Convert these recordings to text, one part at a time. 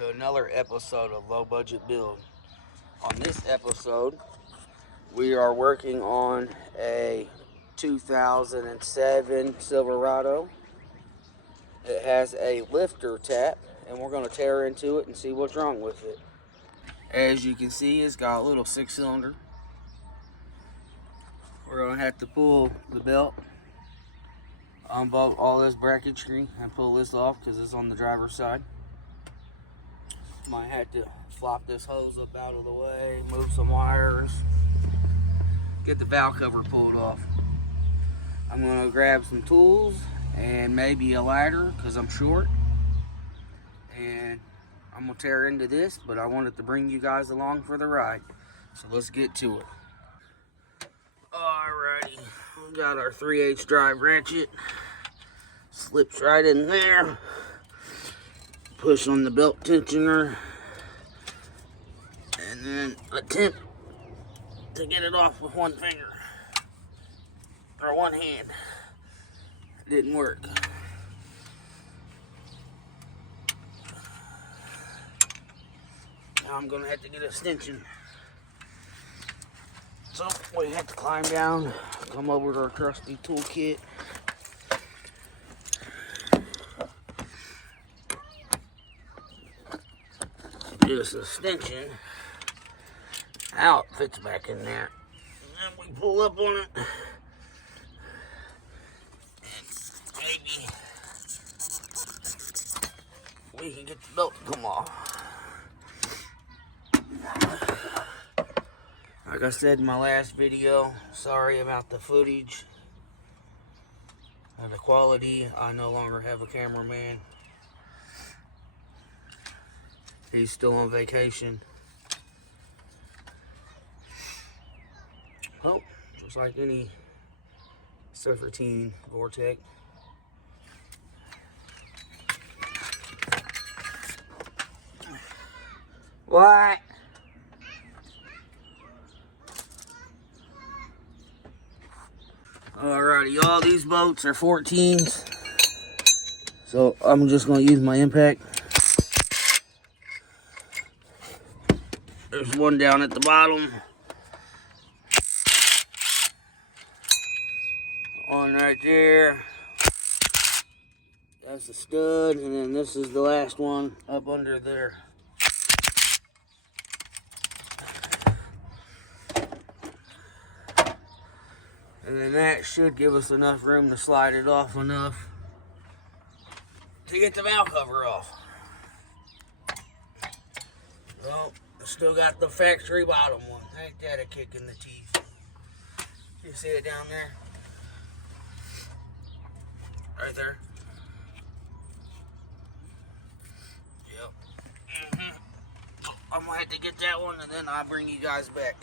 to another episode of Low Budget Build. On this episode, we are working on a 2007 Silverado. It has a lifter tap, and we're going to tear into it and see what's wrong with it. As you can see, it's got a little 6-cylinder. We're going to have to pull the belt, unbolt all this bracketry, and pull this off because it's on the driver's side. Might have to flop this hose up out of the way, move some wires, get the valve cover pulled off. I'm going to grab some tools and maybe a ladder because I'm short. And I'm going to tear into this, but I wanted to bring you guys along for the ride. So let's get to it. Alrighty, we got our 3/8 drive ratchet. Slips right in there. Push on the belt tensioner. And then attempt to get it off with one finger. Or one hand. It didn't work. Now I'm going to have to get an extension. So we have to climb down, come over to our trusty toolkit. Do this extension. Out, fits back in there. And then we pull up on it. And maybe we can get the belt to come off. Like I said in my last video, sorry about the footage and the quality. I no longer have a cameraman. He's still on vacation. Oh, just like any Surfer Team Vortec. What? Alrighty, all these boats are 14s. So I'm just gonna use my impact. There's one down at the bottom. One right there. That's the stud, and then this is the last one up under there. And then that should give us enough room to slide it off enough to get the valve cover off. Well, I still got the factory bottom one. Ain't that a kick in the teeth? You see it down there? Right there? Yep. I'm gonna have to get that one and then I'll bring you guys back.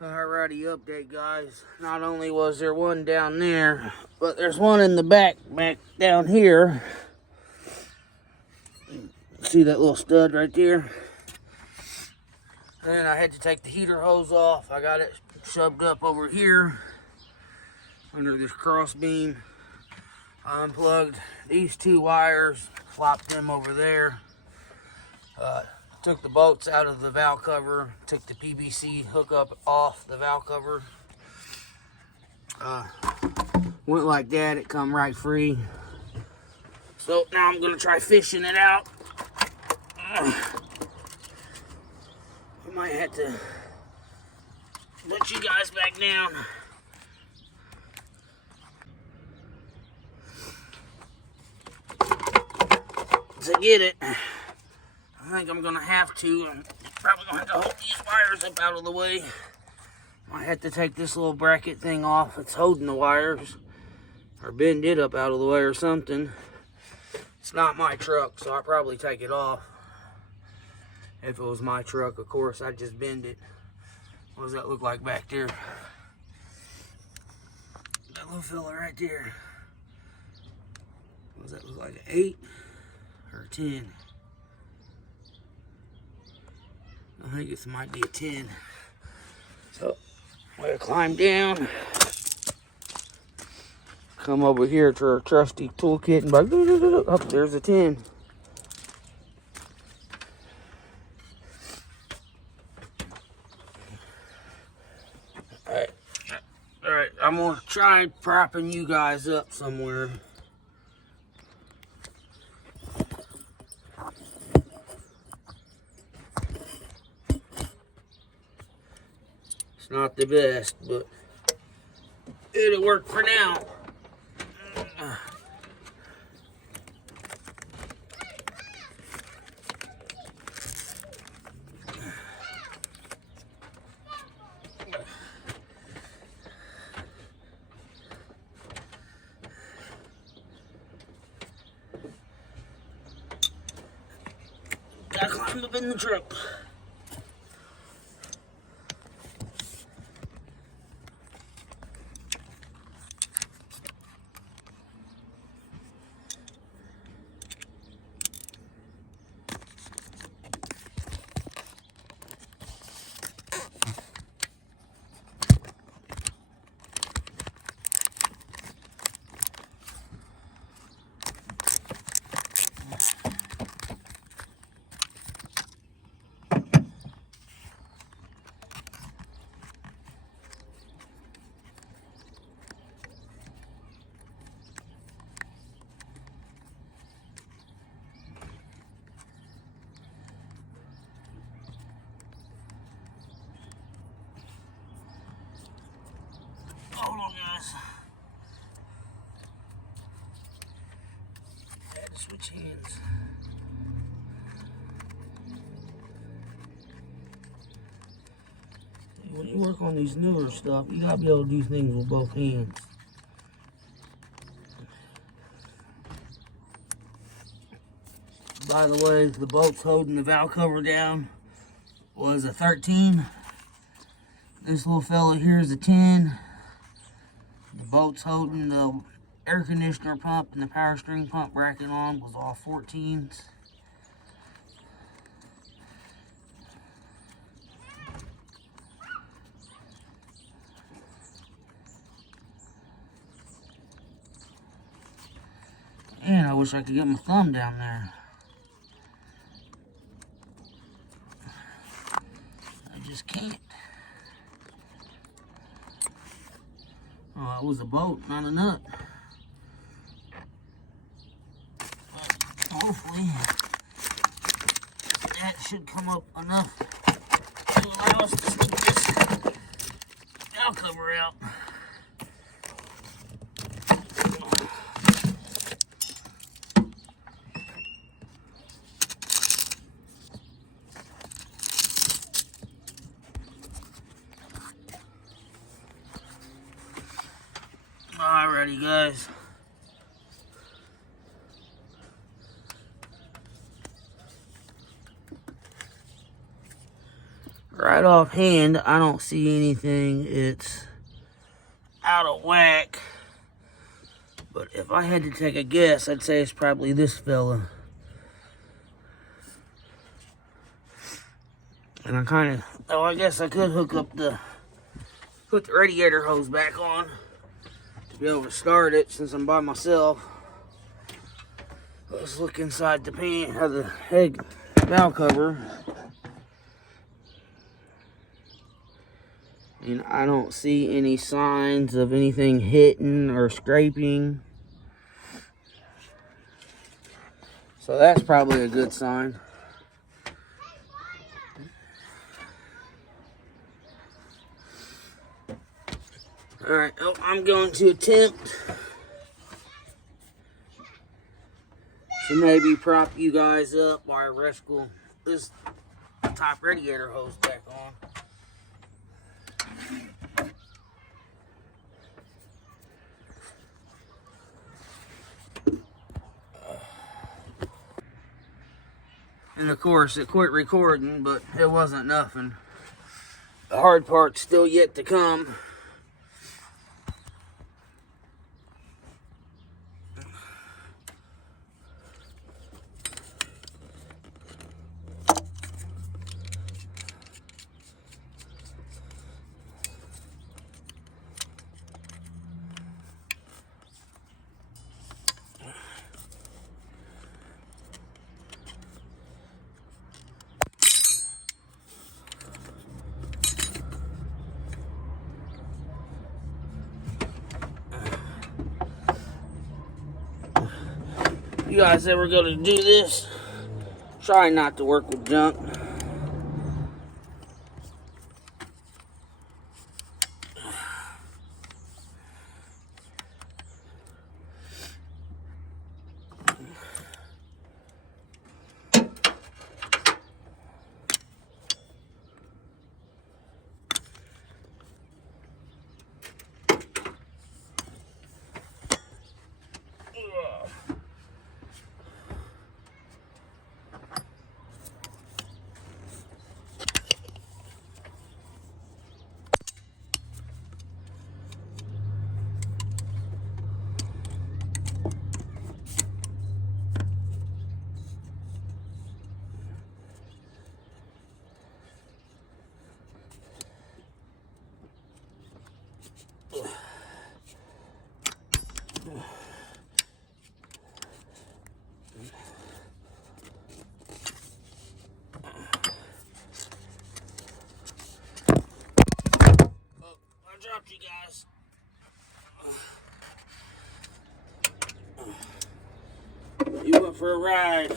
Alrighty, update guys. Not only was there one down there, but there's one in the back down here. See that little stud right there? Then I had to take the heater hose off. I got it shoved up over here under this cross beam. I unplugged these two wires, flopped them over there. Took the bolts out of the valve cover, took the PVC hookup off the valve cover. Went like that, it come right free. So now I'm gonna try fishing it out. I might have to put you guys back down. To get it, I think I'm gonna have to. I'm probably gonna have to hold these wires up out of the way. Might have to take this little bracket thing off. It's holding the wires, or bend it up out of the way or something. It's not my truck, so I'll probably take it off. If it was my truck, of course, I'd just bend it. What does that look like back there? That little fella right there. What does that look like, an 8 or a 10? I think this might be a 10. So, I'm gonna climb down. Come over here to our trusty toolkit and like, oh, there's a 10. I'm gonna try propping you guys up somewhere. It's not the best, but it'll work for now. Gotta climb up in the truck. Hold on, guys. I had to switch hands. When you work on these newer stuff, you gotta be able to do things with both hands. By the way, the bolts holding the valve cover down was a 13. This little fella here is a 10. The bolts holding the air conditioner pump and the power steering pump bracket on was all 14s. And I wish I could get my thumb down there. I just can't. Oh, it was a bolt, not a nut. But hopefully, that should come up enough to allow us to sneak this valve cover out. Alrighty, guys. Right offhand, I don't see anything. It's out of whack. But if I had to take a guess, I'd say it's probably this fella. And I kind of, oh, I guess I could hook up put the radiator hose back on to be able to start it since I'm by myself. Let's look inside the pan of the head valve cover. And I don't see any signs of anything hitting or scraping. So that's probably a good sign. Alright, I'm going to attempt to maybe prop you guys up while I wrestle this top radiator hose back on. And of course, it quit recording, but it wasn't nothing. The hard part's still yet to come. You guys ever go to do this? Try not to work with junk. Dropped you guys. You went for a ride.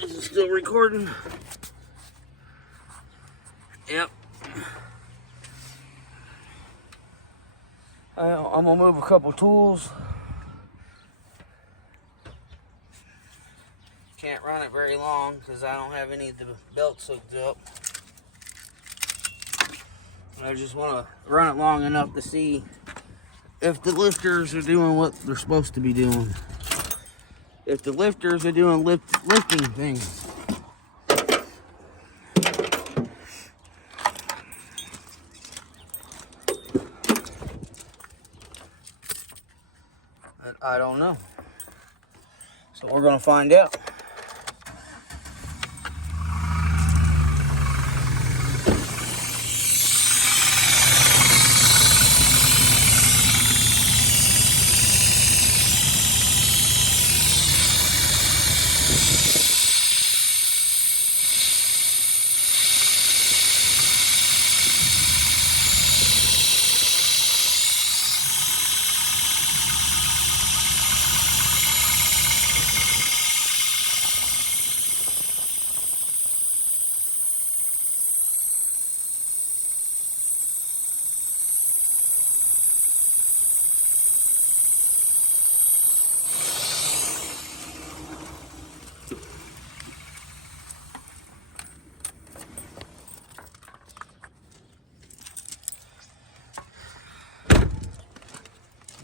Is it still recording? Yep. I'm gonna move a couple tools. Can't run it very long because I don't have any of the belts hooked up. I just want to run it long enough to see if the lifters are doing what they're supposed to be doing. If the lifters are doing lifting things. I don't know. So we're going to find out.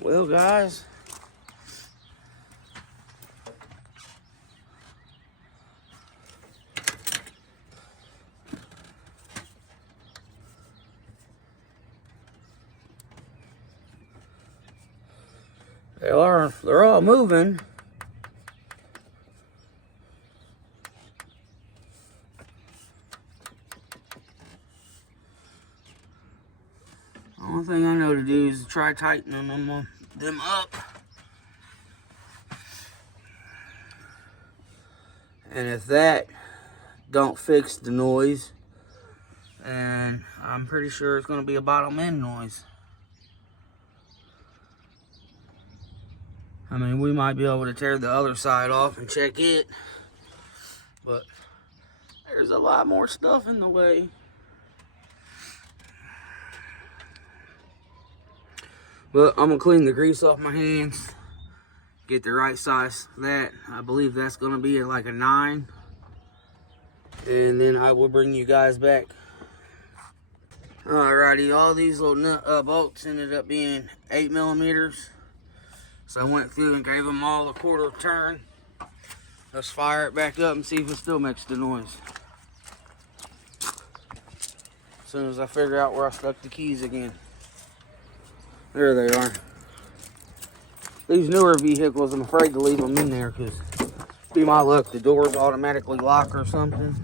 Well, guys, they're all moving. The only thing I know to do is try tightening them up. And if that don't fix the noise, then I'm pretty sure it's going to be a bottom end noise. I mean, we might be able to tear the other side off and check it, but there's a lot more stuff in the way. But I'm gonna clean the grease off my hands, get the right size for that. I believe that's gonna be like a 9. And then I will bring you guys back. Alrighty, all these little bolts ended up being 8 millimeters. So I went through and gave them all a 1/4 turn. Let's fire it back up and see if it still makes the noise. As soon as I figure out where I stuck the keys again. There they are. These newer vehicles, I'm afraid to leave them in there because, be my luck, the doors automatically lock or something.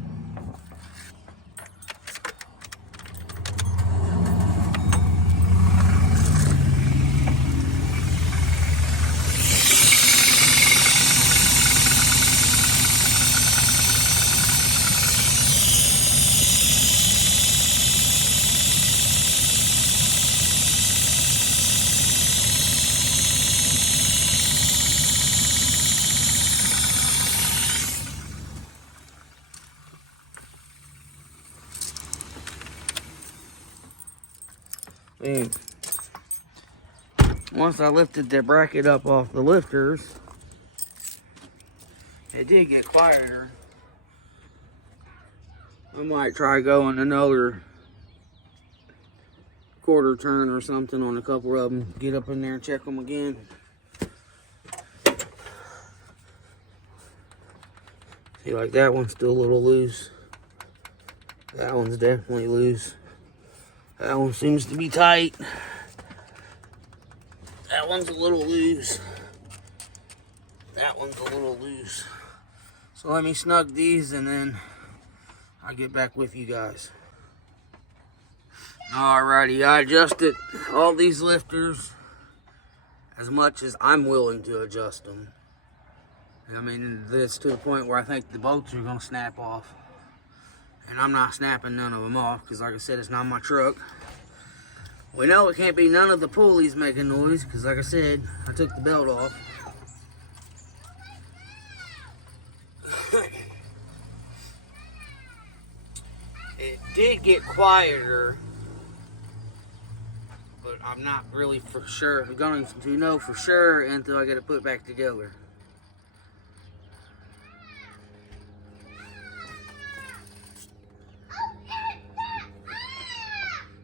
And once I lifted the bracket up off the lifters, it did get quieter. I might try going another quarter turn or something on a couple of them. Get up in there and check them again. See, like that one's still a little loose. That one's definitely loose. That one seems to be tight. That one's a little loose. That one's a little loose. So let me snug these and then I'll get back with you guys. Alrighty, I adjusted all these lifters as much as I'm willing to adjust them. I mean, it's to the point where I think the bolts are gonna snap off. And I'm not snapping none of them off because, like I said, it's not my truck. We know it can't be none of the pulleys making noise because, like I said, I took the belt off. It did get quieter, but I'm not really for sure. I'm going to know for sure until I get it put back together.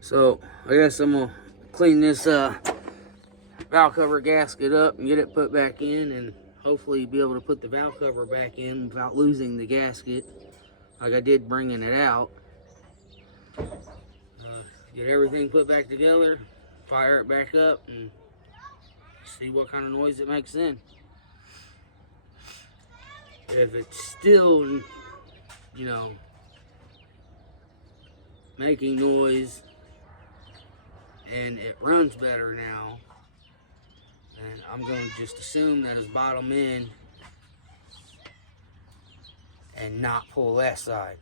So I guess I'm gonna clean this valve cover gasket up and get it put back in, and hopefully be able to put the valve cover back in without losing the gasket like I did bringing it out. Get everything put back together, fire it back up, and see what kind of noise it makes then. If it's still, you know, making noise and it runs better now, and I'm going to just assume that it's bottom in and not pull that side.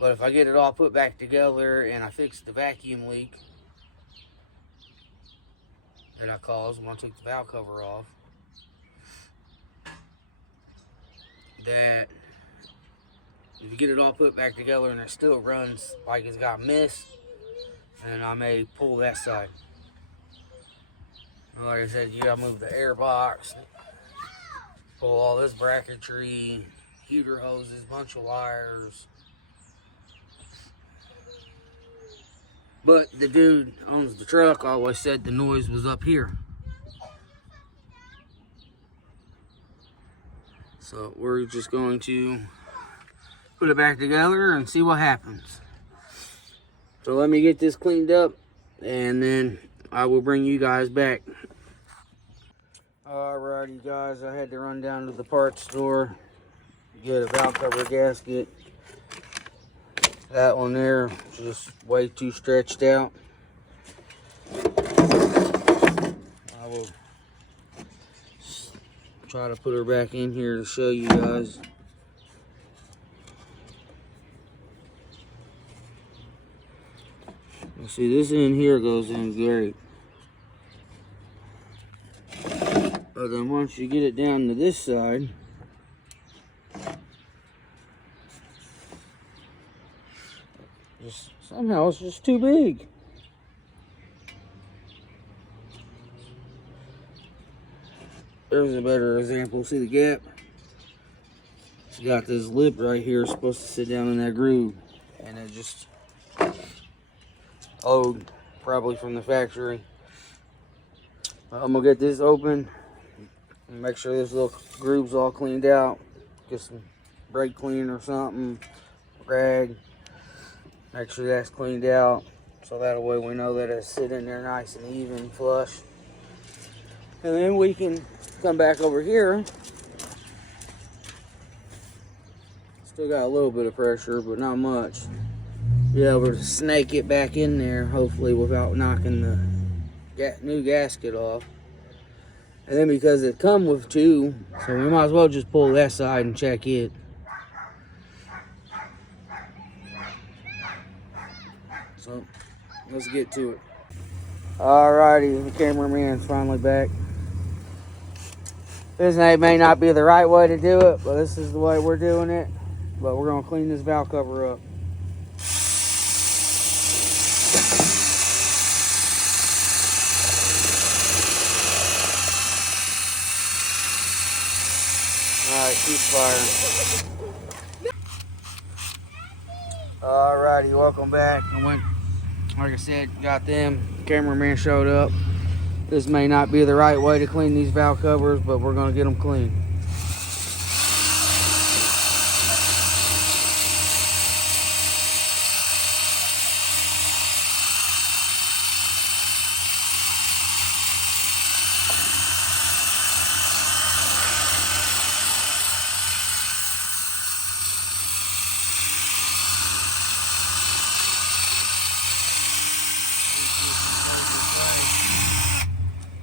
But if I get it all put back together and I fix the vacuum leak that I caused when I took the valve cover off, that if you get it all put back together and it still runs like it's got mist, and I may pull that side. Like I said, you gotta move the air box, pull all this bracketry, heater hoses, bunch of wires. But the dude owns the truck always said the noise was up here. So we're just going to put it back together and see what happens. So let me get this cleaned up and then I will bring you guys back. Alrighty guys, I had to run down to the parts store, get a valve cover gasket. That one there is just way too stretched out. I will try to put her back in here to show you guys. See, this in here goes in great. But then once you get it down to this side, just somehow it's just too big. There's a better example. See the gap? It's got this lip right here, supposed to sit down in that groove, and it just owed probably from the factory. I'm gonna get this open and make sure this little groove's all cleaned out. Get some brake cleaner or something, rag. Make sure that's cleaned out, so that way we know that it's sitting there nice and even, flush. And then we can come back over here. Still got a little bit of pressure, but not much. Be able to snake it back in there, hopefully without knocking the new gasket off. And then because it come with two, so we might as well just pull that side and check it. So let's get to it. Alrighty, the cameraman's finally back. This may not be the right way to do it, but this is the way we're doing it. But we're gonna clean this valve cover up. she's firing. Alrighty, welcome back. Like I said, got them. Cameraman showed up. This may not be the right way to clean these valve covers, but we're gonna get them clean.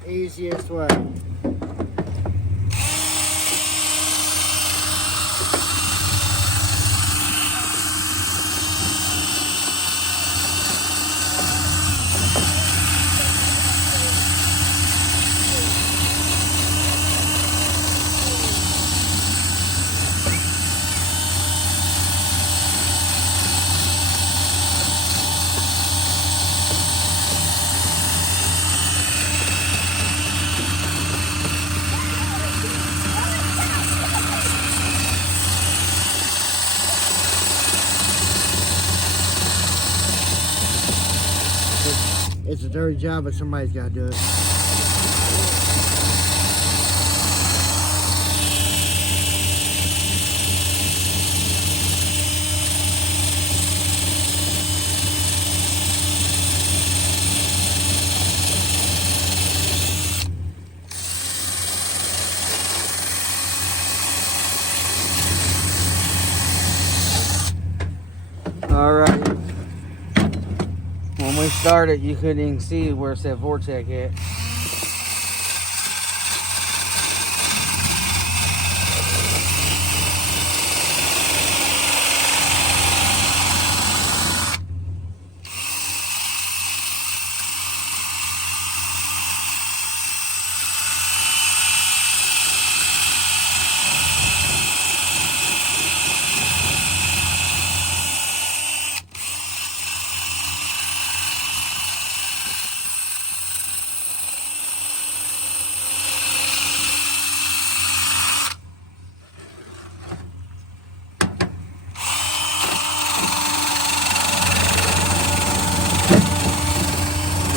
Easiest way. It's a dirty job, but somebody's got to do it. Alright. When we started, you couldn't even see where it said Vortec at.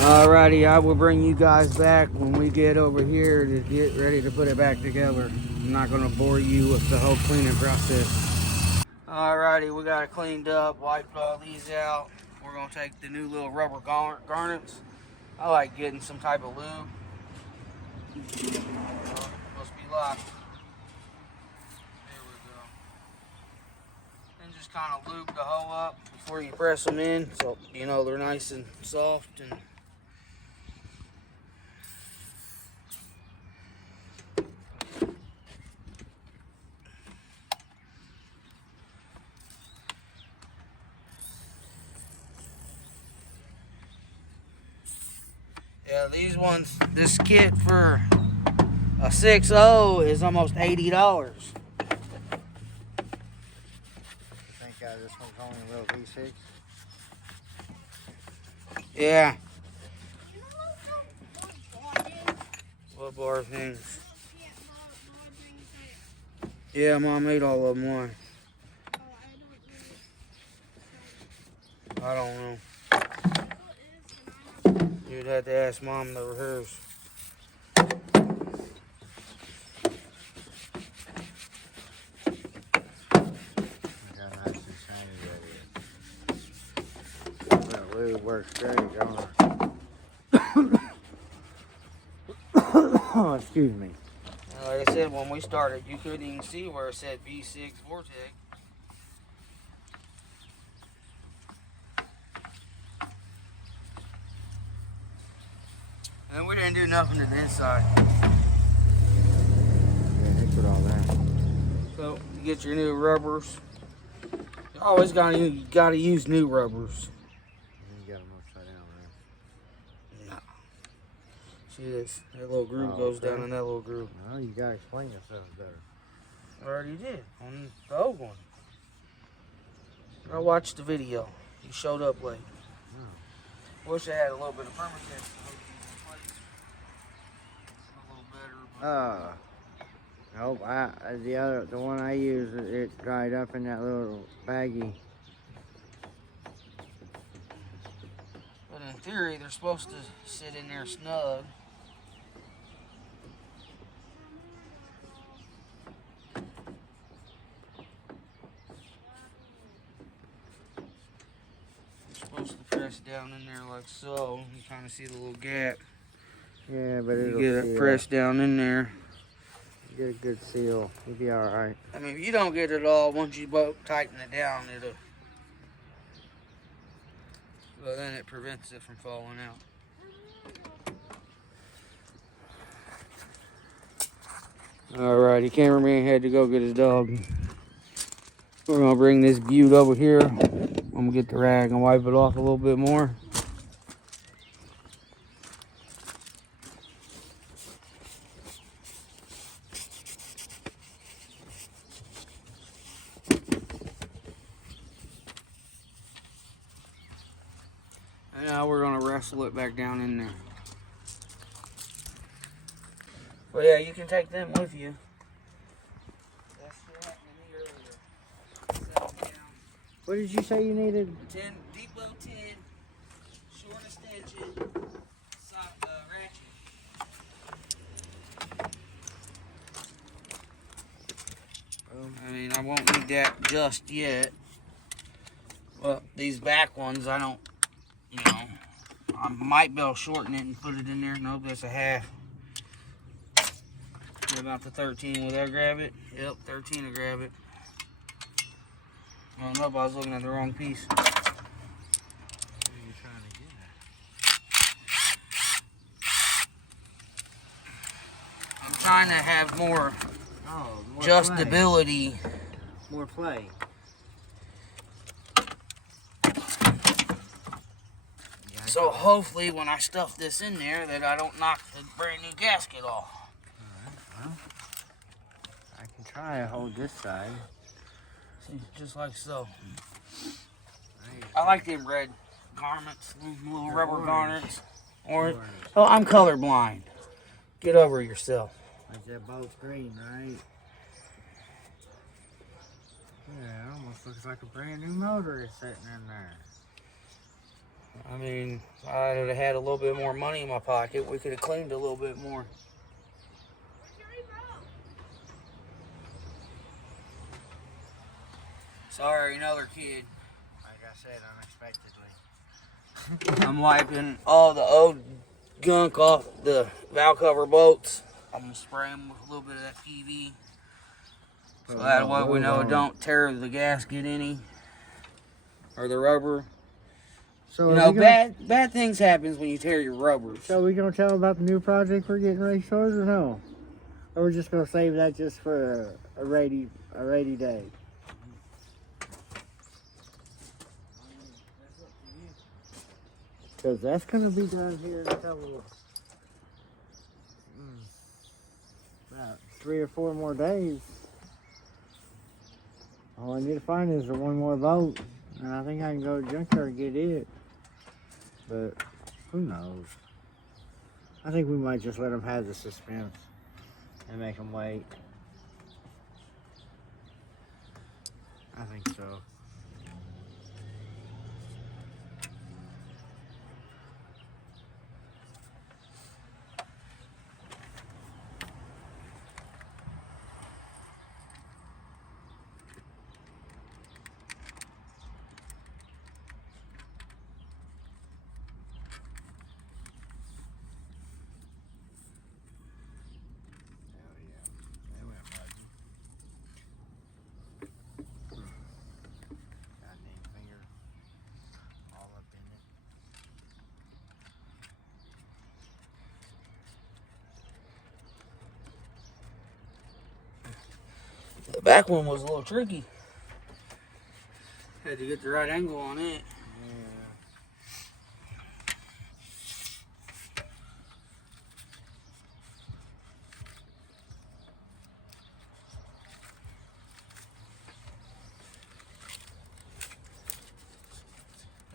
Alrighty, I will bring you guys back when we get over here to get ready to put it back together. I'm not going to bore you with the whole cleaning process. Alrighty, we got it cleaned up, wiped all these out. We're going to take the new little rubber garnets. I like getting some type of lube. Must be locked. There we go. And just kind of lube the hole up before you press them in, so you know they're nice and soft. And yeah, these ones, this kit for a 6.0 is almost $80. You think this one's only a little V6? Yeah. What bar things? Yeah, Mom made all of them. Why? I don't know. You'd have to ask Mom to rehearse. That lube works great, don't it? Oh, excuse me. Like I said, when we started, you couldn't even see where it said V6 Vortec. And we didn't do nothing to the inside. Yeah, they put all that. So you get your new rubbers. You always gotta use new rubbers. You got them upside down, right? No. See this? That little groove goes down in that little groove. No, you gotta explain yourself better. I already did on the old one. I watched the video. You showed up late. Oh. Wish I had a little bit of permatex. A little better. But Nope, the one I use, it dried up in that little baggie. But in theory, they're supposed to sit in there snug. Supposed to press down in there like so. You kind of see the little gap. Yeah, but it'll You get it seal. pressed down in there. Get a good seal. You'll be all right. I mean, if you don't get it all, once you tighten it down, it'll. Well, then it prevents it from falling out. Alrighty, cameraman had to go get his dog. We're gonna bring this butte over here. I'm gonna get the rag and wipe it off a little bit more. And now we're gonna wrestle it back down in there. Well, yeah, you can take them with you. That's what happened to me earlier. Settle down. What did you say you needed? 10 Depot 10, short extension, ratchet. I mean, I won't need that just yet. Well, these back ones, I don't, I might be able to shorten it and put it in there. Nope, that's a half. What about the 13? Will that grab it? Yep, 13 will grab it. Oh, nope, I was looking at the wrong piece. What are you trying to get I'm trying to have more at? Oh, more adjustability. play. More play. So hopefully when I stuff this in there that I don't knock the brand new gasket off. Alright, well, I can try to hold this side. See, just like so. I like them red garments, little rubber orange. garments. Orange. Orange. Oh, I'm colorblind. Get over yourself. Like that both green, right? Yeah, it almost looks like a brand new motor is sitting in there. I mean, if I would have had a little bit more money in my pocket, we could have cleaned a little bit more. Sorry, another kid. Like I said, unexpectedly. I'm wiping all the old gunk off the valve cover bolts. I'm gonna spray them with a little bit of that PV. So that way we know it don't tear the gasket any. Or the rubber. So You know, bad things happens when you tear your rubbers. So we gonna tell them about the new project we're getting ready started or no? Or we're just gonna save that just for a rainy day? Because that's gonna be done here in a couple of about 3 or 4 more days. All I need to find is one more boat, and I think I can go to junkyard and get it. But who knows? I think we might just let them have the suspense and make them wait. I think so. The back one was a little tricky. Had to get the right angle on it.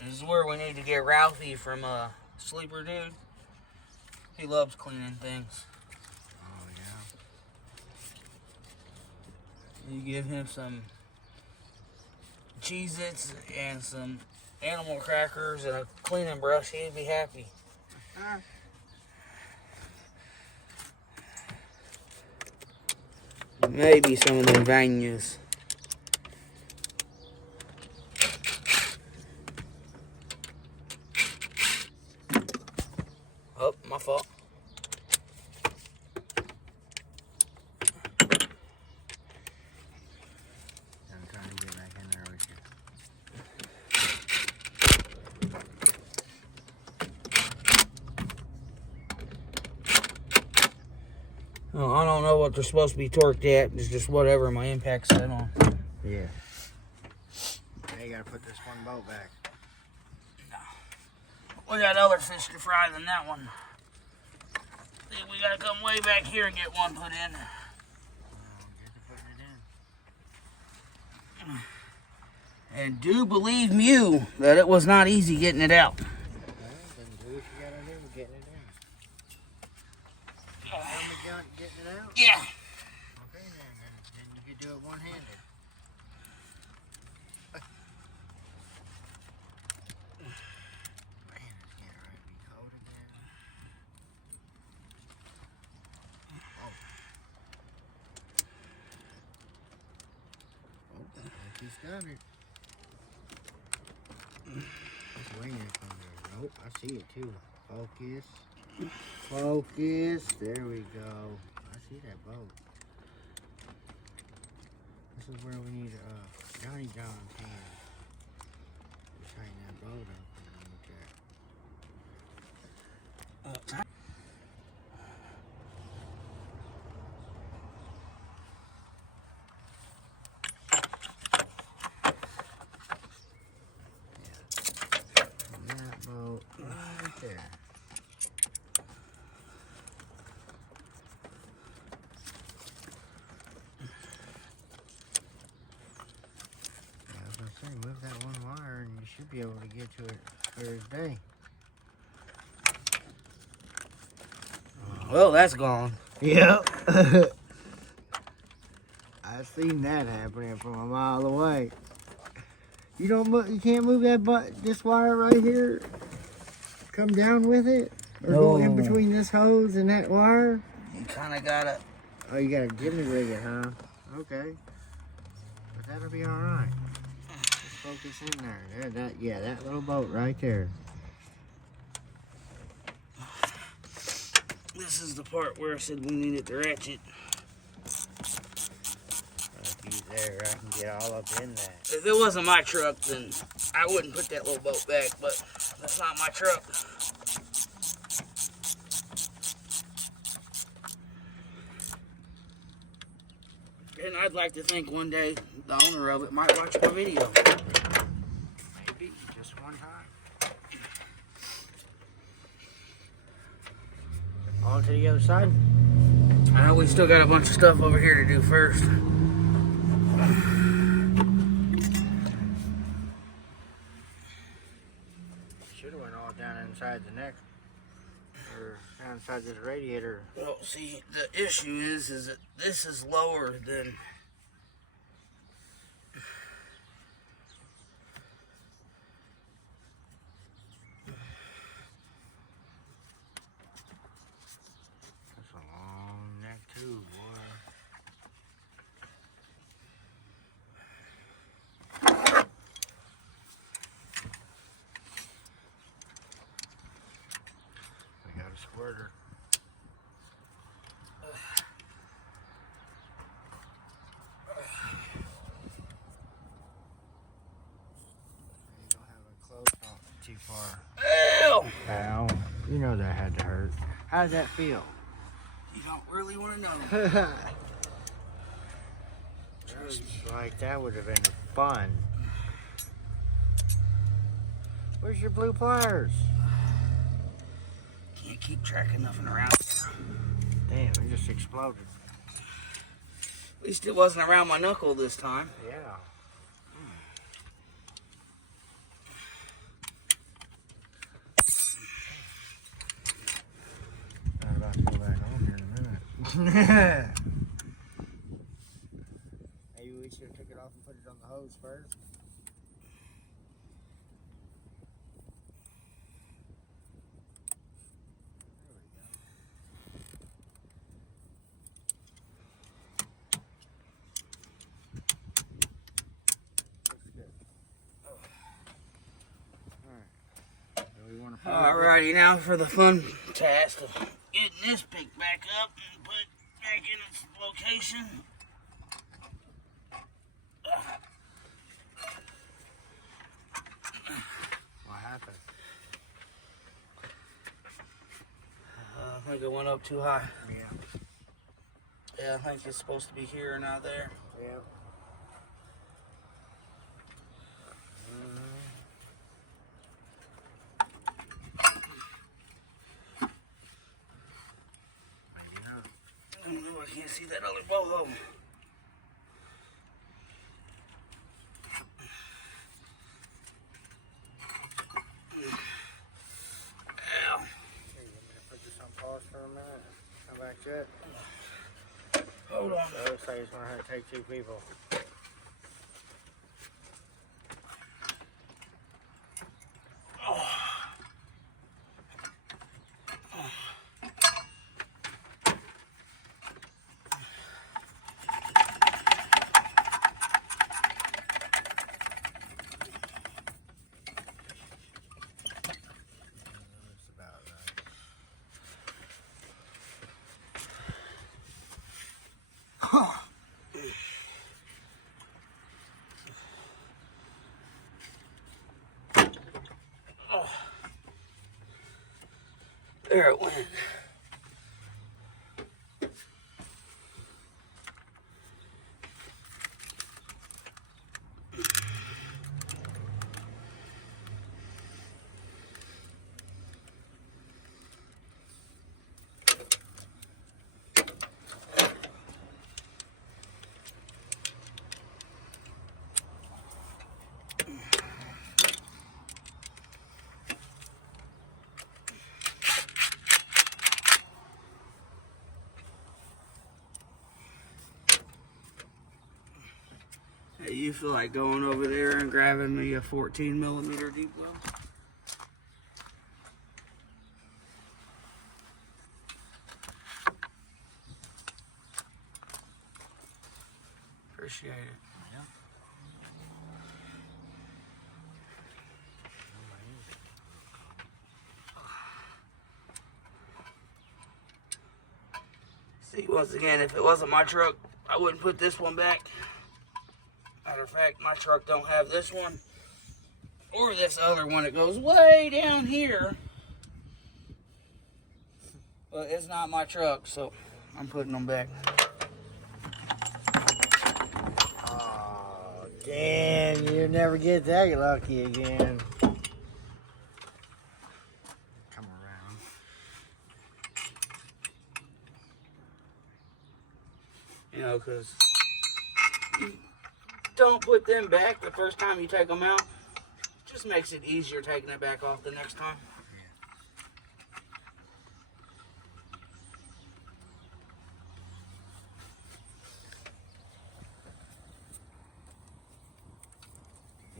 This is where we need to get Ralphie from Sleeper Dude. He loves cleaning things. Oh, yeah. You give him some Cheez-Its and some animal crackers and a cleaning brush, he'd be happy. Maybe some of them Vanias. Oh, my fault. I'm trying to get back in there with you. Oh, I don't know what they're supposed to be torqued at. It's just whatever my impact's set on. Yeah. Now you gotta put this one boat back. We got other fish to fry than that one. Think we gotta come way back here and get one put in. Get to putting it in. And do believe you that it was not easy getting it out. Then do what you gotta do with getting it in. Getting it out? Yeah. Okay, then you can do it one-handed. Man, it's getting ready to be cold again. Oh. Oh, I think he's got it. It's winging from there. Nope, I see it too. Focus. Focus. There we go. I see that boat. This is where we need Johnny John's hand. Just tighten that boat up and look at. That boat right there. Move that one wire and you should be able to get to it clear as day. Well, that's gone. Yep. I've seen that happening from a mile away. You can't move this wire right here. Come down with it, or go in between this hose and that wire. You kind of gotta. Oh, you gotta jimmy rig it, huh? Okay. But that'll be all right. Focus in there. That little boat right there. This is the part where I said we needed the ratchet. If he's there, I can get all up in that. If it wasn't my truck, then I wouldn't put that little boat back, but that's not my truck. And I'd like to think one day the owner of it might watch my video. Maybe, just one time. On to the other side. We still got a bunch of stuff over here to do first. Should have went all down inside the neck. Or down inside this radiator. Well, see, the issue is that this is lower than... That's a long neck too, boy. We got a squirter. You don't have a close off too far. Ew! Ow. You know that had to hurt. How did that feel? You don't really want to know. Like that would have been fun. Where's your blue pliers? Can't keep track of nothing around here. Damn, it just exploded. At least it wasn't around my knuckle this time. Yeah. I'm about to go back home here in a minute. Maybe hose first. There we go. Looks good. Alright. Do we want to Alrighty, now for the fun task of getting this picked back up and put back in its location. What happened? I think it went up too high. Yeah. Yeah, I think it's supposed to be here and not there. Yep. Maybe not. I don't know, I can't see that other boho. Ow. Hey, you want me to put this on pause for a minute? Come back to it. Hold on. It looks like it's gonna take 2 people. That's about right. There it went. Hey, you feel like going over there and grabbing me a 14mm deep well? Appreciate it. Yeah. See, once again, if it wasn't my truck, I wouldn't put this one back. Matter of fact, my truck don't have this one or this other one. It goes way down here. But it's not my truck, so I'm putting them back. Oh, damn, you never get that lucky again. Come around. You know, because don't put them back the first time you take them out. Just makes it easier taking it back off the next time.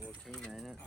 14, ain't it?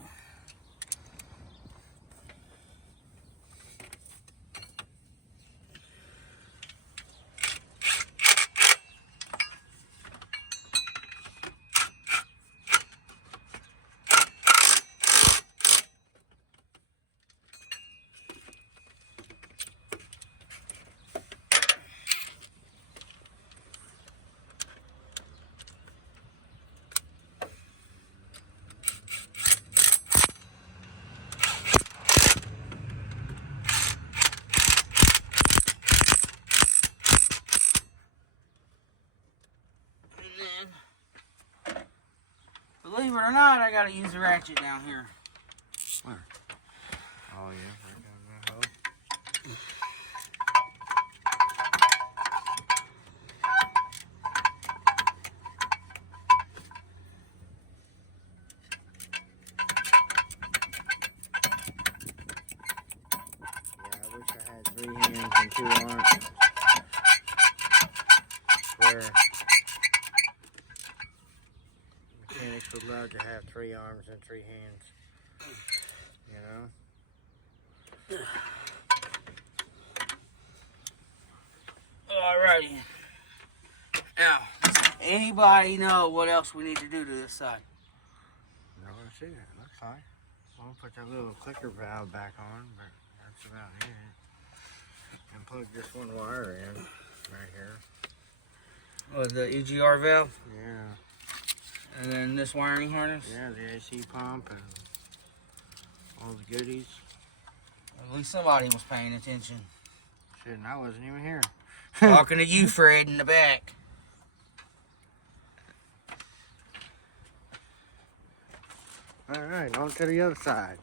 Believe it or not, I gotta use the ratchet down here. Where? Oh, yeah, right down that hole. Yeah, I wish I had 3 hands and 2 arms. Swear. Mechanics would love to have 3 arms and 3 hands. You know? Alrighty. Now, does anybody know what else we need to do to this side? No, that's it. Looks like. We'll put that little clicker valve back on, but that's about it. And plug this one wire in right here. Oh, the EGR valve? Yeah. And then this wiring harness? Yeah, the AC pump and all the goodies. At least somebody was paying attention. Shit, and I wasn't even here. Talking to you, Fred, in the back. Alright, on to the other side.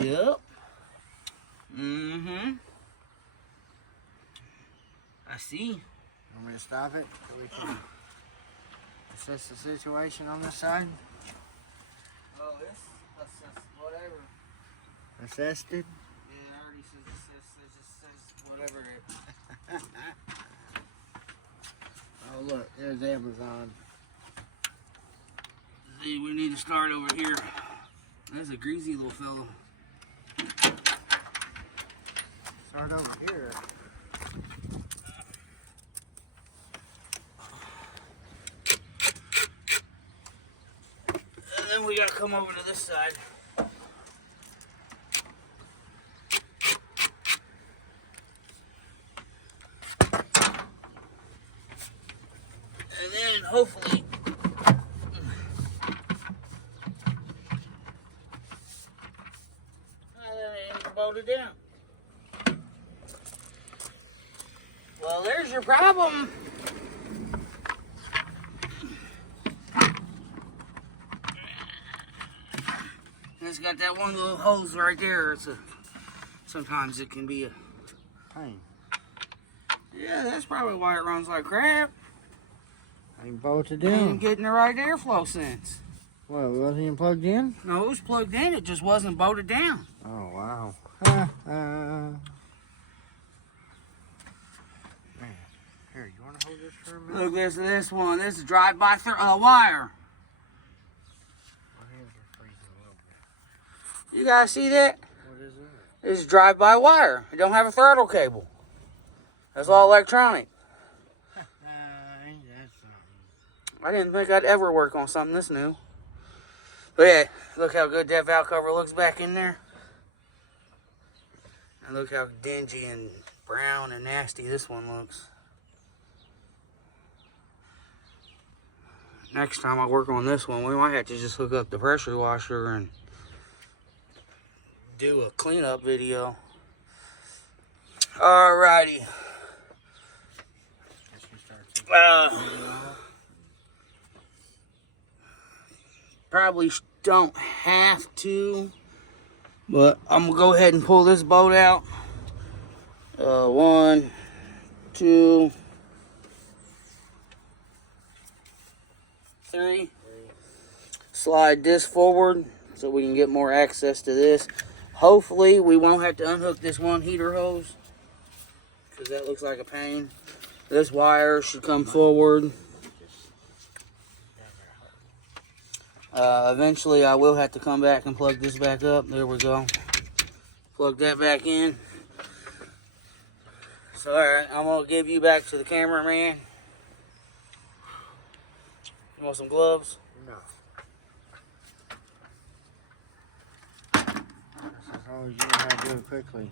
Yep. Mm-hmm. I see. Want me to stop it so we can assess the situation on this side? Oh, this is whatever. Assessed it? Yeah, I already says it just says whatever it. Oh look, there's Amazon. See, we need to start over here. That's a greasy little fellow. Start over here. And then we gotta come over to this side. And then hopefully bolt it down. Well, there's your problem. It's got that one little hose right there. Sometimes it can be a Pain. yeah. That's probably why it runs like crap. I can bolt it Ain't down. getting the right airflow sense. What, wasn't even plugged in? No, it was plugged in. It just wasn't bolted down. Oh, wow. Man, here, you want to hold this for a minute? Look, there's this one. This is drive-by wire. My hands are freezing a little bit. You guys see that? What is it? This is drive-by wire. It don't have a throttle cable. That's all electronic. Ain't that something? I didn't think I'd ever work on something this new. But yeah, look how good that valve cover looks back in there. And look how dingy and brown and nasty this one looks. Next time I work on this one, we might have to just hook up the pressure washer and do a cleanup video. Alrighty. Guess we start taking Probably don't have to, but I'm gonna go ahead and pull this bolt out. 1, 2, 3. Slide this forward so we can get more access to this. Hopefully we won't have to unhook this one heater hose, because that looks like a pain. This wire should come forward. Eventually I will have to come back and plug this back up. There we go. Plug that back in. So alright, I'm gonna give you back to the cameraman. You want some gloves? No. As long as you know how to do it quickly.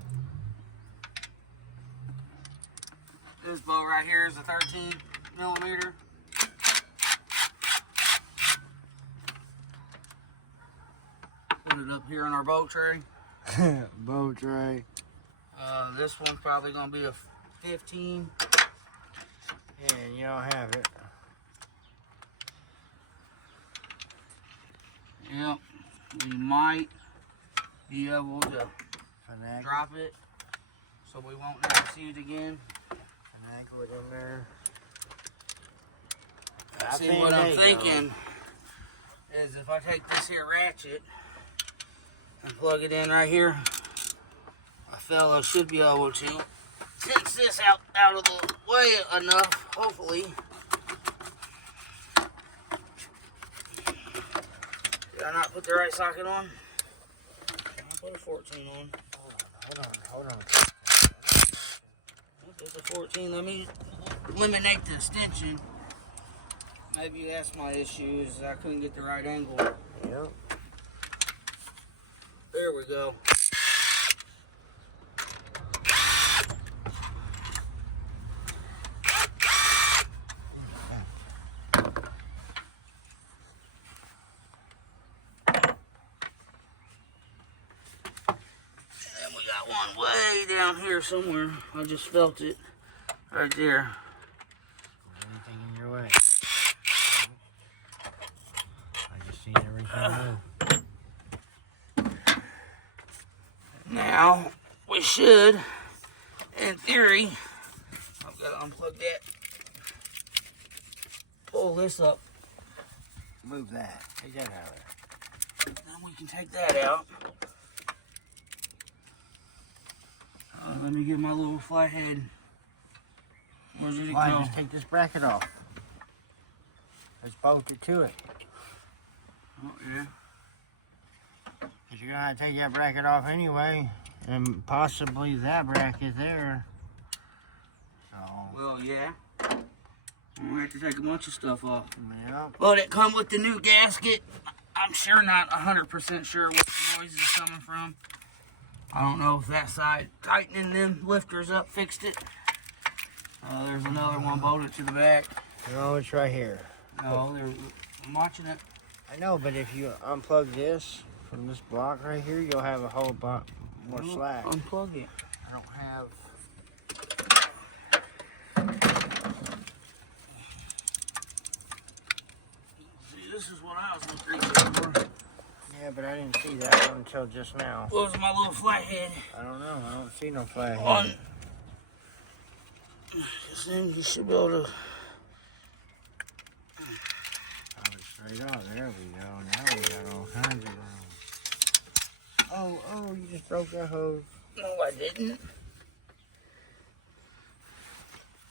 This bolt right here is a 13 millimeter. Put it up here in our bolt tray. Bolt tray. This one's probably gonna be a 15. And you don't have it. Yep. We might be able to Finagle. drop it so we won't never see it again. Finagle it in there. See, what I'm thinking is if I take this here ratchet and plug it in right here, a fella should be able to Since this out of the way enough, hopefully. Did I not put the right socket on? I put a 14 on. Hold on. There's a 14. Let me eliminate the extension. Maybe that's my issue, is I couldn't get the right angle. Yep. There we go. And then we got one way down here somewhere. I just felt it right there. Anything in your way? I just seen everything move. Now, we should, in theory, I've got to unplug that, pull this up, Move that. Take that out of there. then we can take that out. Let me get my little flathead. Where's it Why? go? Just take this bracket off. Let's bolt it to it. Oh, yeah. Because you're going to have to take that bracket off anyway. And possibly that bracket there. So, Well, yeah. We'll have to take a bunch of stuff off. yeah. Will it come with the new gasket? I'm sure not 100% sure what the noise is coming from. I don't know if that side tightening them lifters up fixed it. There's another one bolted to the back. No, it's right here. No, I'm watching it. I know, but if you unplug this from this block right here, you'll have a whole lot more slack. Unplug it. I don't have... See, this is what I was looking for. Yeah, but I didn't see that one until just now. What was my little flathead? I don't know. I don't see no flathead. On. Then you should be able to. Pop it straight off. There we go. Now we got all kinds of them. Oh, you just broke that hose. No, I didn't.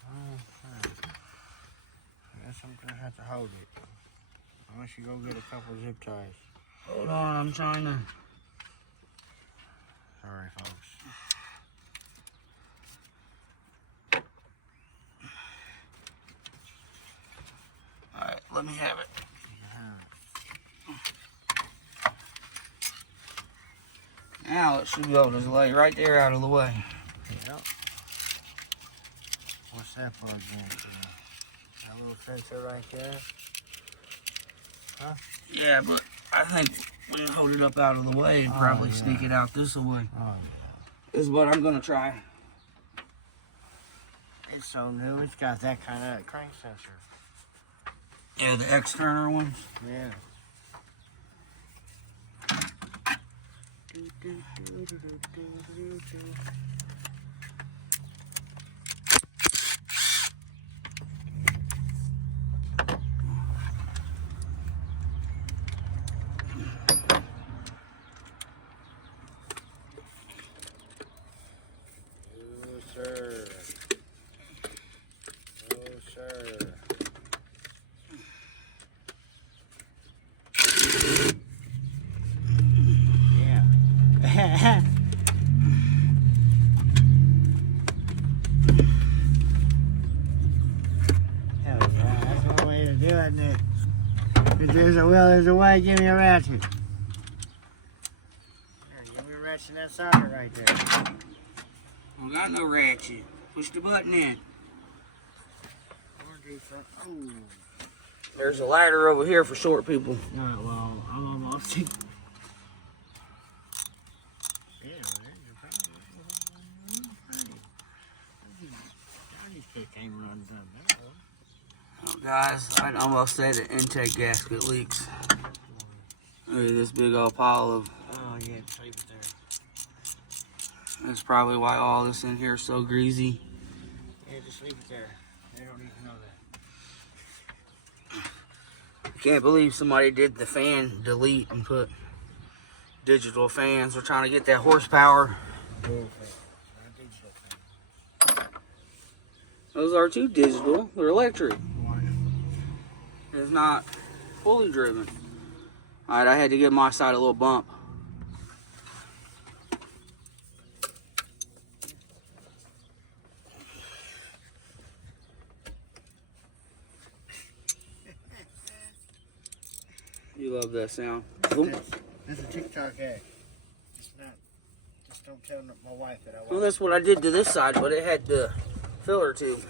Oh, I guess I'm going to have to hold it. Unless you go get a couple zip ties. Hold on, I'm trying to. Sorry, folks. Alright, let me have it. Now it should be able to lay right there out of the way. Yep. What's that plug into? That little sensor right there? Huh? Yeah, but I think we can hold it up out of the way and probably sneak it out this way. Oh, This is what I'm gonna try. it's so new. It's got that kind of crank sensor. Yeah, the external ones. Yeah. Oh, sir. Oh, sir. Yeah. Hell yeah, that's one way to do it, Nick. If there's a will, there's a way. Give me a ratchet. Here, give me a ratchet in that socket right there. I got no ratchet. Push the button in. Oh. There's a ladder over here for short people. Alright, well, I'm almost. Yeah, Oh, guys, I'd almost say the intake gasket leaks. Look at this big old pile of. Oh, yeah, sleep it there. That's probably why all this in here is so greasy. Yeah, just leave it there. They don't need to know that. I can't believe somebody did the fan delete and put digital fans. We're trying to get that horsepower. Perfect. I think so. Those are two digital. They're electric. It's not fully driven. Alright, I had to give my side a little bump. You love that sound. That's a TikTok ad. It's not. Just don't tell my wife that I want. Well, that's what I did to this side, but it had the filler tube.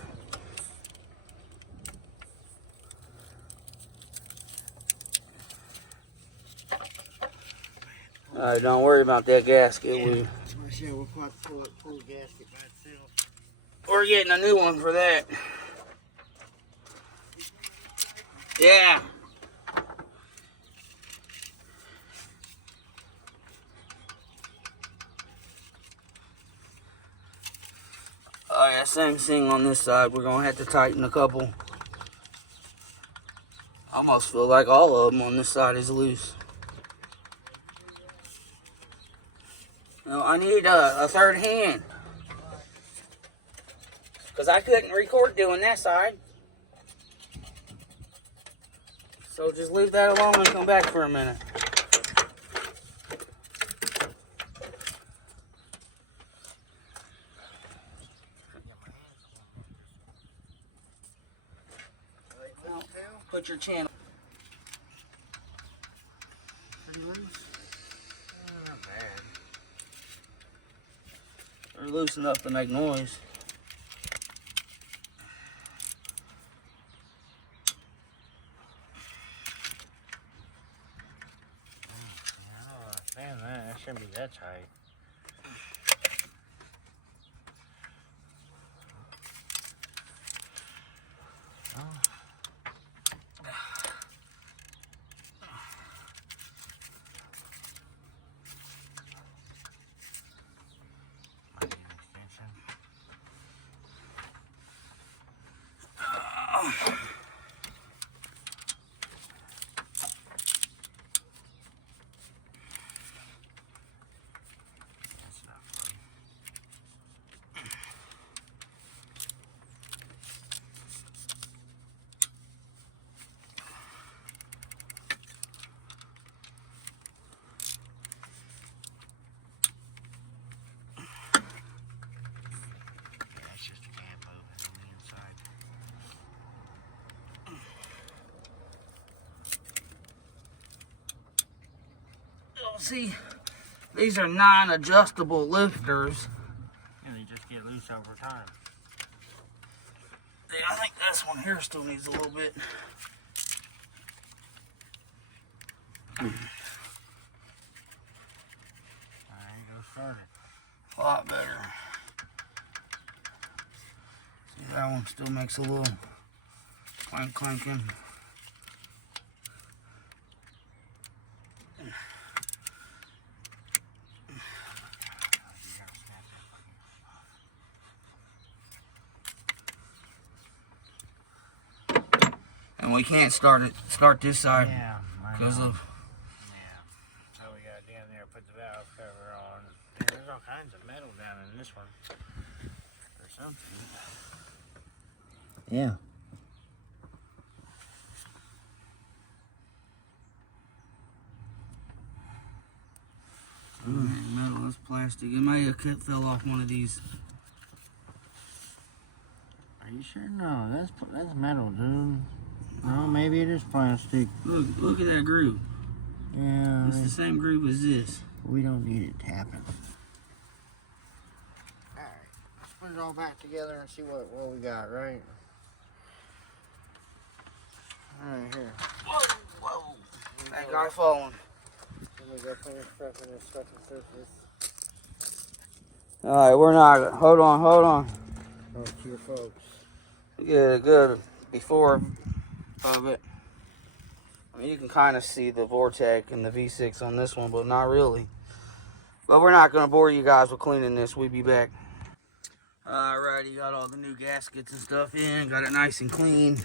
Alright, don't worry about that gasket. Yeah, we'll pull the gasket by itself. We're getting a new one for that. Yeah. Oh yeah, same thing on this side. We're gonna have to tighten a couple. I almost feel like all of them on this side is loose. No, I need a third hand. Because I couldn't record doing that side. So just leave that alone and come back for a minute. Put your channel. Pretty loose. Not bad. They're loose enough to make noise. Man, that shouldn't be that tight. See, these are non-adjustable lifters. And they just get loose over time. Yeah, I think this one here still needs a little bit. Alright, go start it. A lot better. See, that one still makes a little clanking. And we can't start this side because of. Yeah. So we got down there, put the valve cover on. And there's all kinds of metal down in this one. Or something. Yeah. Metal, that's plastic. It may have fell off one of these. Are you sure? No, that's metal, dude. No, maybe it is plastic. Look at that groove. Yeah. It's the same groove as this. We don't need it tapping. Alright, let's put it all back together and see what we got, right? Alright, here. Whoa. That guy falling. Let me go finish prepping this stuff and surface. Alright, we're not. Hold on. Oh, to your folks. Get a good before of it. I mean, you can kind of see the Vortec and the V6 on this one, but not really. But we're not going to bore you guys with cleaning this. We'll be back. Alrighty, got all the new gaskets and stuff in. Got it nice and clean.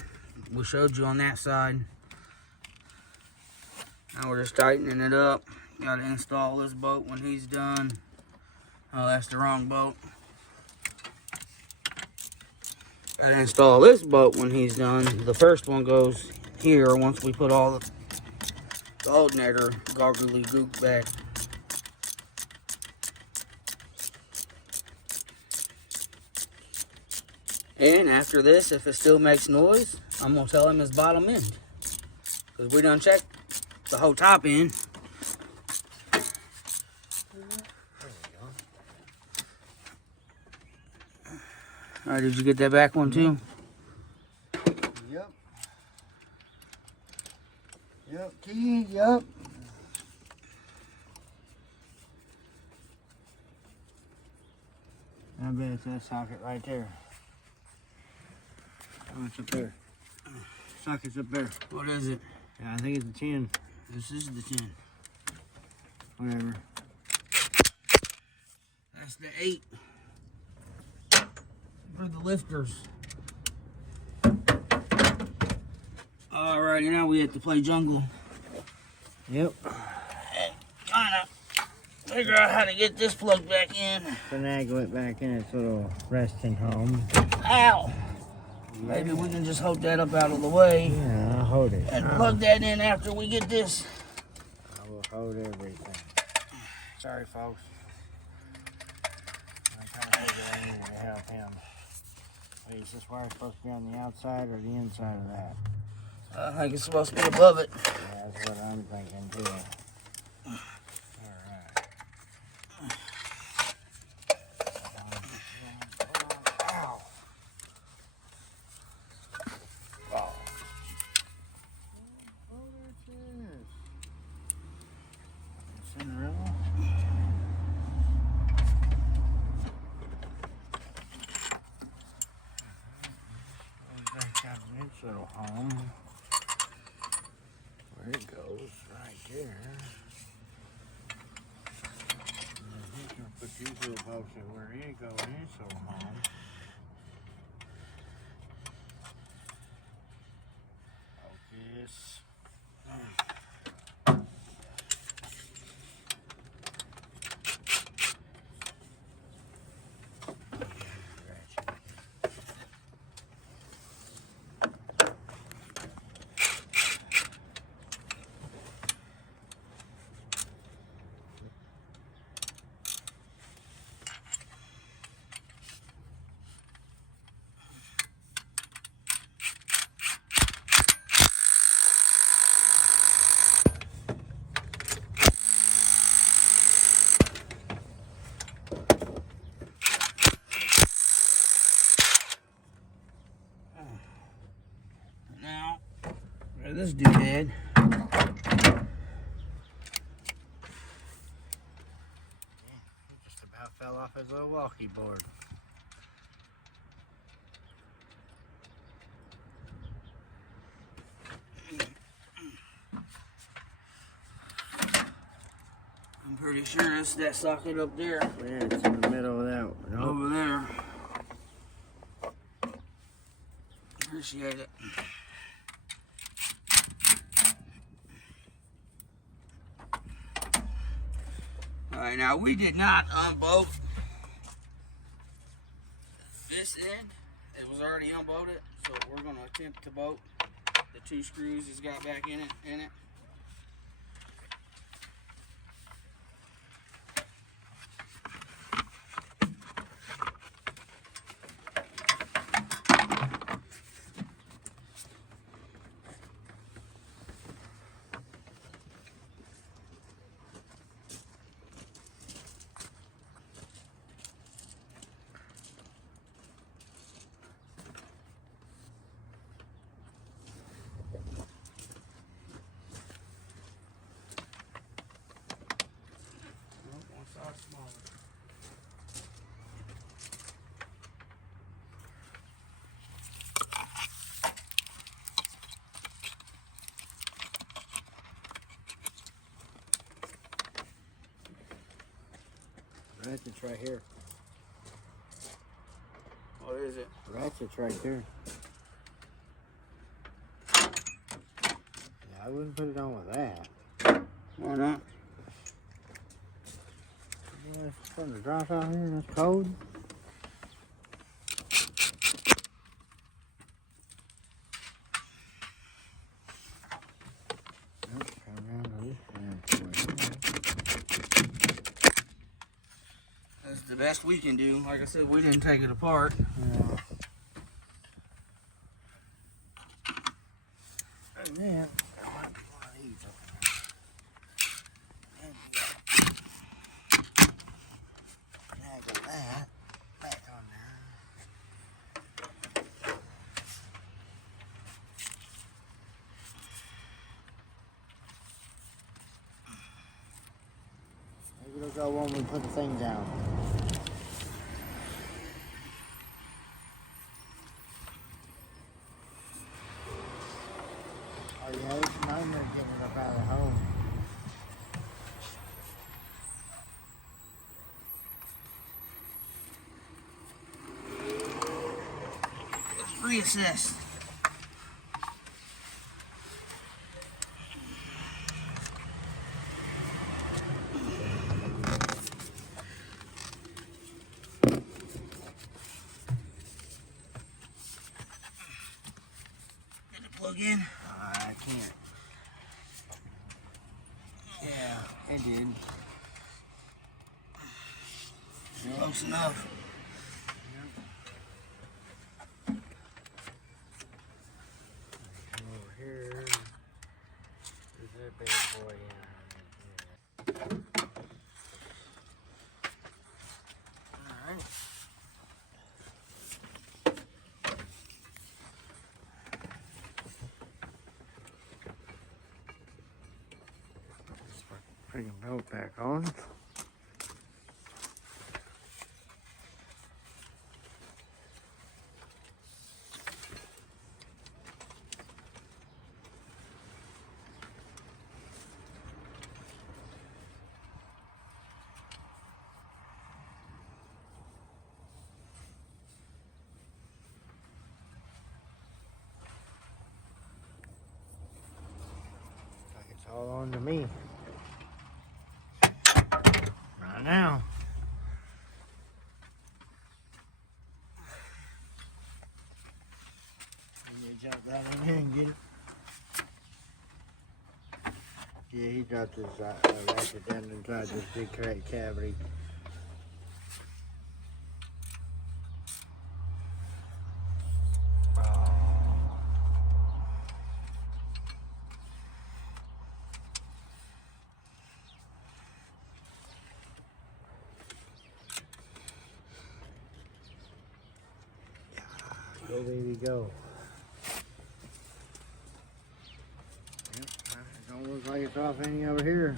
We showed you on that side. Now we're just tightening it up. Got to install this bolt when he's done. Oh, that's the wrong bolt. and install this bolt when he's done. The first one goes here once we put all the alternator goggly gook back. And after this, if it still makes noise, I'm gonna tell him it's bottom end. Because we done checked the whole top end. Alright, did you get that back one too? Yep. Yep, key, yep. I bet it's that socket right there. Oh, it's up there. Socket's up there. What is it? Yeah, I think it's a 10. This is the 10. Whatever. That's the 8. For the lifters. Alrighty, now we have to play jungle. Yep. And kind of figure out how to get this plugged back in. Finagle it back in its little resting home. Ow! Maybe we can just hold that up out of the way. Yeah, I'll hold it. And plug that in after we get this. I will hold everything. Sorry, folks. I'm trying to figure out anything to help him. Wait, is this wire supposed to be on the outside or the inside of that? I think it's supposed to be above it. Yeah, that's what I'm thinking too. Alright. Ow. Oh. Oh, there it is. Cinderella. Back out in its little home. Where it goes, right there. And he's gonna put these little bolts in where it goes in his little home. Focus. Now, this doodad. He just about fell off his little walkie board. I'm pretty sure it's that socket up there. Yeah, it's in the middle of that one. Nope. Over there. Appreciate it. Alright, now we did not unbolt this end. It was already unbolted, so we're going to attempt to bolt the 2 screws it's got back in it. Ratchet's right here. What is it? Ratchet's right there. Yeah, I wouldn't put it on with that. Why not? Yeah, it's starting to drop out here and it's cold. the best we can do. Like I said, we didn't take it apart. Yeah. And then I might be one of these up there. Snaggle that back on there. Maybe it'll go when we put the thing down. Oh yeah, it's a nightmare getting it up out of the hole. Let's reassess. Did it plug in? I can't. Yeah, it did. Close enough. Come over here. There's that bad boy in. Alright. Bring the belt back on. Like it's all on to me. Right now. You need to jump right in here and get it. Yeah, he dropped his ratchet down inside this big crack cavity. Go baby go. Yep, it don't look like it's off any over here.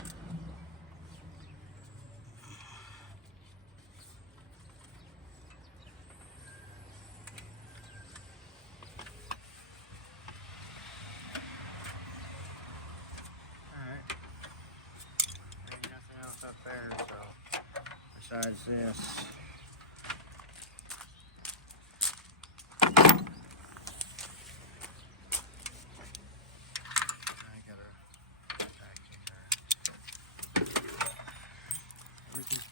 Alright. Ain't nothing else up there, so besides this.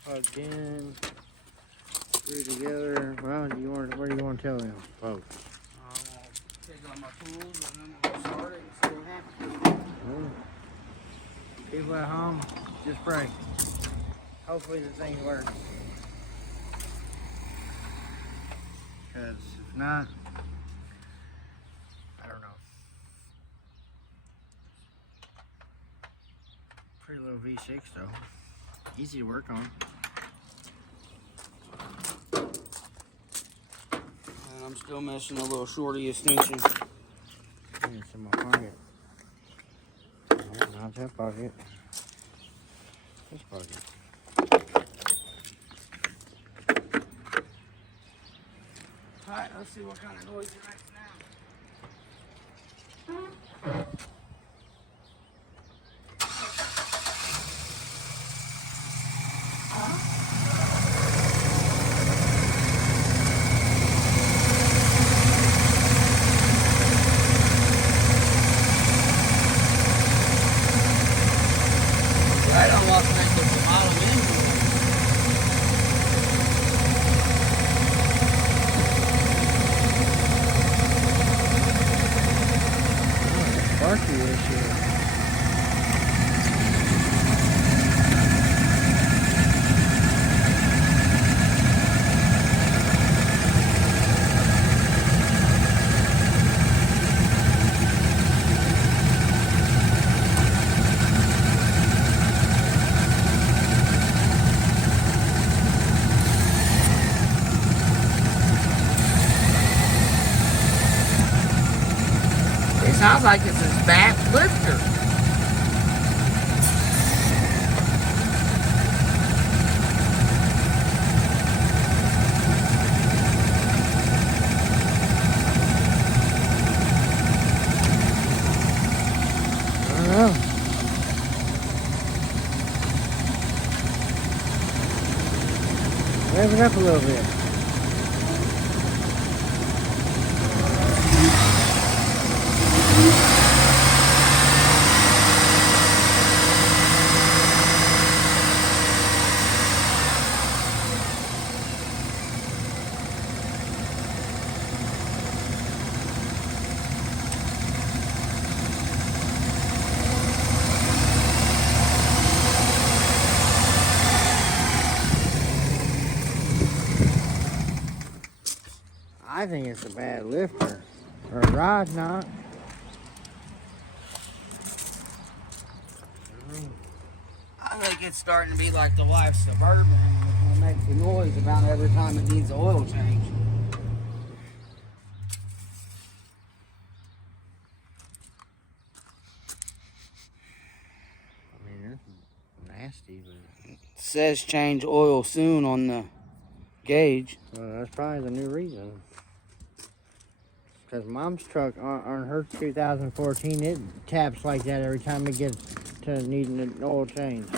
Plugged in, screwed together. Well, where do you want to tell them, folks? I'm gonna take out my tools and then we'll start it and see what happens. Well, people at home, just pray. Hopefully the thing works. Because if not, I don't know. Pretty little V6 though. Easy to work on. And I'm still missing a little shorty extension. Yeah, it's in my pocket. Yeah, not that pocket. This pocket. Alright, let's see what kind of noise it makes now. Right on what makes it a model engine. Sparky issue. sounds like it's a back lifter. I don't know. Rev it up a little bit. I think it's a bad lifter. Or a rod knot. I think it's starting to be like the wife Suburban. It makes a noise about every time it needs an oil change. I mean, it's nasty, but It says change oil soon on the gauge. well, that's probably the new reason. Because Mom's truck on her 2014, it taps like that every time it gets to needing an oil change.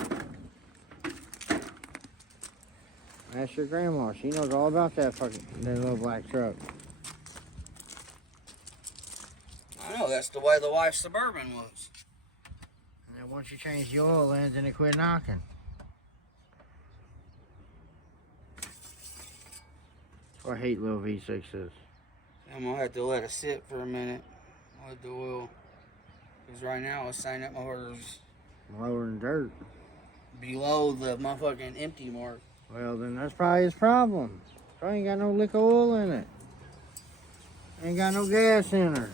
Ask your grandma. She knows all about that little black truck. I know, that's the way the wife Suburban was. And then once you change the oil in, then it quit knocking. So I hate little V6s. I'm gonna have to let it sit for a minute with the oil. Because right now it's saying that my motor's Lower than dirt. below the motherfucking empty mark. Well, then that's probably his problem. Probably ain't got no lick of oil in it. Ain't got no gas in her.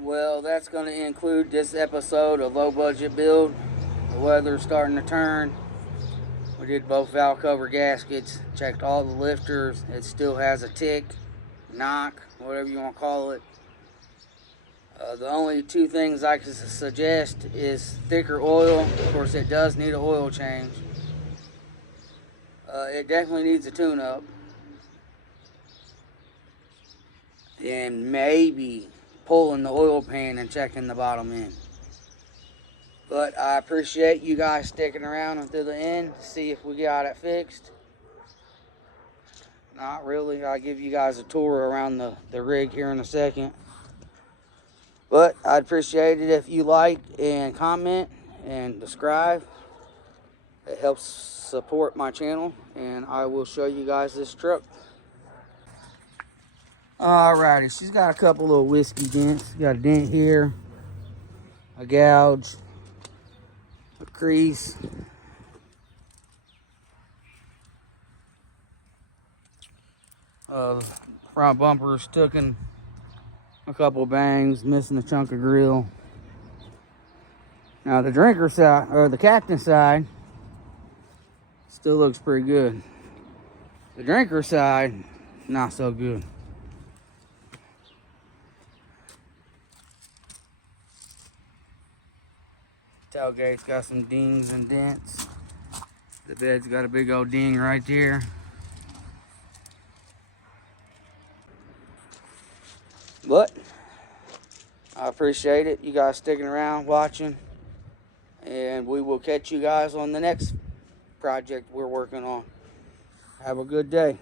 Well, that's going to include this episode of Low Budget Build. The weather's starting to turn. We did both valve cover gaskets, checked all the lifters. It still has a tick, knock, whatever you want to call it. The only two things I can suggest is thicker oil. Of course, it does need an oil change. It definitely needs a tune-up. And maybe pulling the oil pan and checking the bottom end. But I appreciate you guys sticking around until the end to see if we got it fixed. Not really. I'll give you guys a tour around the rig here in a second. But I'd appreciate it if you like and comment and subscribe. It helps support my channel, and I will show you guys this truck. Alrighty, she's got a couple little whiskey dents. Got a dent here, a gouge, a crease. Front bumper is taken a couple bangs, missing a chunk of grill. Now the drinker side, or the captain side, still looks pretty good. The drinker side, not so good. Tailgate's got some dings and dents. The bed's got a big old ding right there. But I appreciate it. You guys sticking around, watching. And we will catch you guys on the next project we're working on. Have a good day.